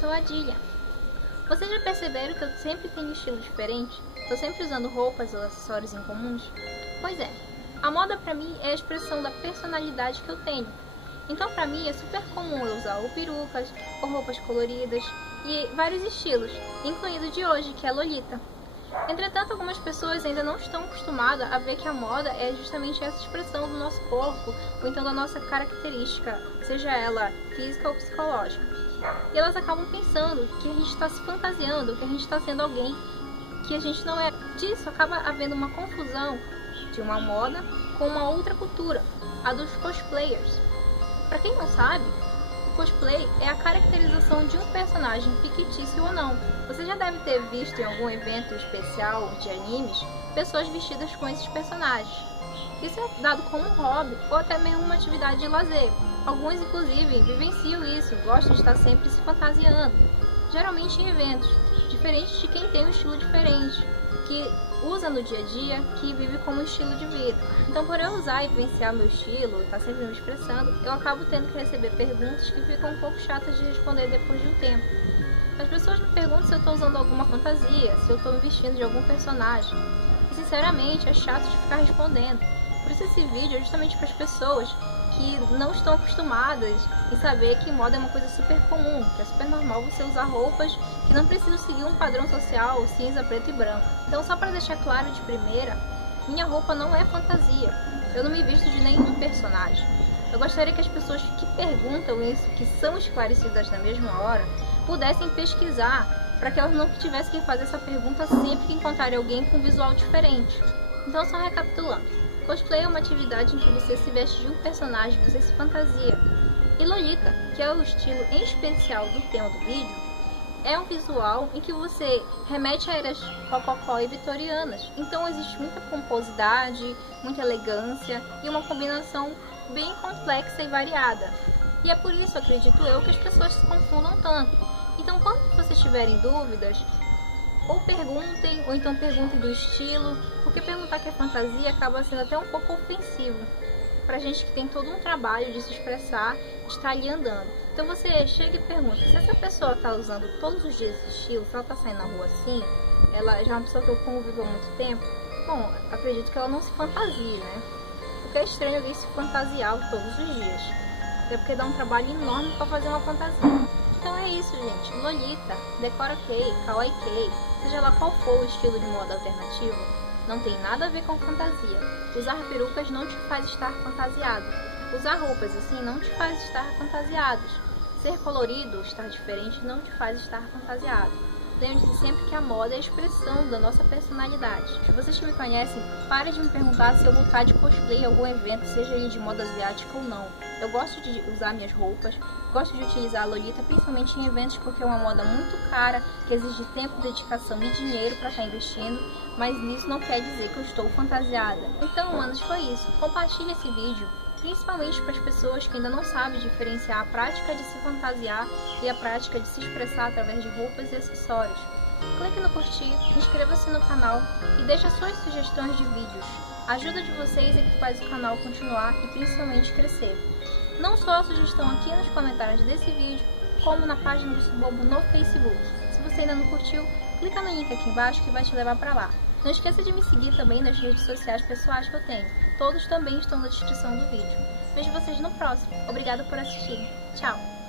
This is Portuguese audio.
sou a Dilha. Vocês já perceberam que eu sempre tenho um estilo diferente? Estou sempre usando roupas ou acessórios incomuns? Pois é, a moda pra mim é a expressão da personalidade que eu tenho. Então pra mim é super comum eu usar ou perucas, ou roupas coloridas e vários estilos, incluindo o de hoje, que é Lolita. Entretanto, algumas pessoas ainda não estão acostumadas a ver que a moda é justamente essa expressão do nosso corpo, ou então da nossa característica, seja ela física ou psicológica. E elas acabam pensando que a gente está se fantasiando, que a gente está sendo alguém que a gente não é. Disso acaba havendo uma confusão de uma moda com uma outra cultura, a dos cosplayers. Para quem não sabe, o cosplay é a caracterização de um personagem fictício ou não. Você já deve ter visto em algum evento especial de animes pessoas vestidas com esses personagens. Isso é dado como um hobby ou até mesmo uma atividade de lazer. Alguns, inclusive, vivenciam isso, gostam de estar sempre se fantasiando. Geralmente em eventos, diferentes de quem tem um estilo diferente, que usa no dia a dia, que vive como um estilo de vida. Então, por eu usar e vivenciar meu estilo, estar sempre me expressando, eu acabo tendo que receber perguntas que ficam um pouco chatas de responder depois de um tempo. As pessoas me perguntam se eu estou usando alguma fantasia, se eu estou me vestindo de algum personagem. E, sinceramente, é chato de ficar respondendo. Por isso esse vídeo é justamente para as pessoas que não estão acostumadas em saber que moda é uma coisa super comum, que é super normal você usar roupas que não precisam seguir um padrão social cinza, preto e branco. Então, só para deixar claro de primeira, minha roupa não é fantasia. Eu não me visto de nenhum personagem. Eu gostaria que as pessoas que perguntam isso, que são esclarecidas na mesma hora, pudessem pesquisar para que elas não tivessem que fazer essa pergunta sempre que encontrarem alguém com um visual diferente. Então, só recapitulando. Cosplay é uma atividade em que você se veste de um personagem, você se fantasia. E Lolita, que é o estilo em especial do tema do vídeo, é um visual em que você remete a eras rococó e vitorianas. Então existe muita pomposidade, muita elegância e uma combinação bem complexa e variada. E é por isso, acredito eu, que as pessoas se confundam tanto. Então, quando vocês tiverem dúvidas, ou perguntem, ou então perguntem do estilo, porque perguntar que é fantasia acaba sendo até um pouco ofensivo pra gente que tem todo um trabalho de se expressar, de estar ali andando. Então você chega e pergunta, se essa pessoa tá usando todos os dias esse estilo, se ela tá saindo na rua assim, ela já é uma pessoa que eu convivo há muito tempo, bom, acredito que ela não se fantasie, né? Porque é estranho alguém se fantasiar todos os dias, até porque dá um trabalho enorme pra fazer uma fantasia. Então é isso, gente. Lolita, Decora Kei, Kawaii Kei, seja lá qual for o estilo de moda alternativo, não tem nada a ver com fantasia. Usar perucas não te faz estar fantasiado. Usar roupas assim não te faz estar fantasiado. Ser colorido, estar diferente, não te faz estar fantasiado. Lembre-se sempre que a moda é a expressão da nossa personalidade. Se vocês que me conhecem, parem de me perguntar se eu vou estar de cosplay em algum evento, seja ele de moda asiática ou não. Eu gosto de usar minhas roupas, gosto de utilizar a Lolita, principalmente em eventos porque é uma moda muito cara, que exige tempo, dedicação e dinheiro para estar investindo, mas isso não quer dizer que eu estou fantasiada. Então, manos, foi isso. Compartilhe esse vídeo, principalmente para as pessoas que ainda não sabem diferenciar a prática de se fantasiar e a prática de se expressar através de roupas e acessórios. Clique no curtir, inscreva-se no canal e deixe as suas sugestões de vídeos. A ajuda de vocês é que faz o canal continuar e principalmente crescer. Não só a sugestão aqui nos comentários desse vídeo, como na página do Subobo no Facebook. Se você ainda não curtiu, clica no link aqui embaixo que vai te levar para lá. Não esqueça de me seguir também nas redes sociais pessoais que eu tenho. Todos também estão na descrição do vídeo. Vejo vocês no próximo. Obrigada por assistir. Tchau!